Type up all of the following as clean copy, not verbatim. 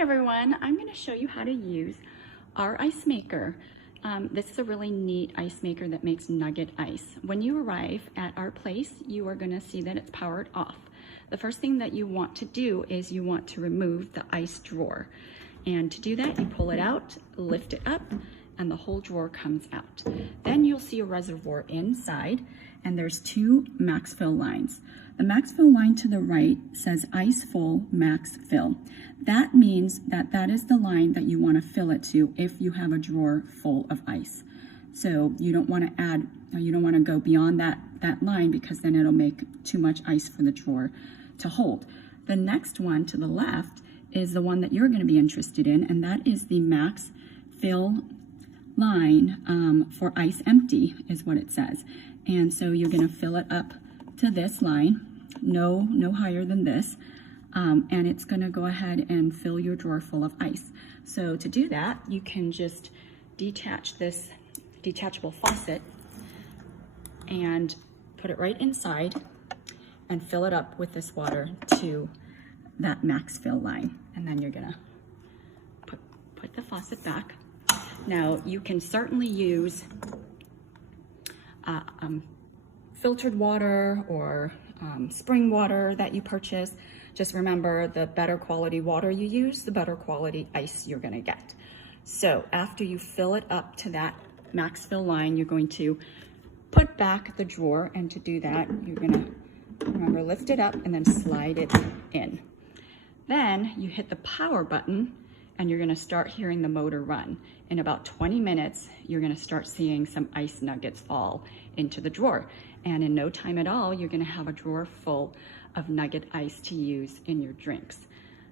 everyone, I'm going to show you how to use our ice maker. This is a really neat ice maker that makes Nugget ice. When you arrive at our place, you are going to see that it's powered off. The first thing that you want to do is you want to remove the ice drawer. And to do that, you pull it out, lift it up, and the whole drawer comes out. Then you'll see a reservoir inside, and there's two max fill lines. The max fill line to the right says ice full max fill. That means that that is the line that you want to fill it to if you have a drawer full of ice. So you don't want to go beyond that line, because then it'll make too much ice for the drawer to hold. The next one to the left is the one that you're going to be interested in, and that is the max fill line for ice empty is what it says. And so you're going to fill it up to this line, no higher than this, and it's going to go ahead and fill your drawer full of ice. So to do that, you can just detach this detachable faucet and put it right inside and fill it up with this water to that max fill line. And then you're gonna put the faucet back. Now you can certainly use filtered water or spring water that you purchase. Just remember, the better quality water you use, the better quality ice you're gonna get. So after you fill it up to that max fill line, you're going to put back the drawer, and to do that, you're gonna, remember, lift it up and then slide it in. Then you hit the power button and you're gonna start hearing the motor run. In about 20 minutes, you're gonna start seeing some ice nuggets fall into the drawer. And in no time at all, you're gonna have a drawer full of Nugget ice to use in your drinks.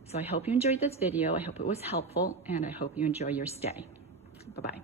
So I hope you enjoyed this video. I hope it was helpful, and I hope you enjoy your stay. Bye-bye.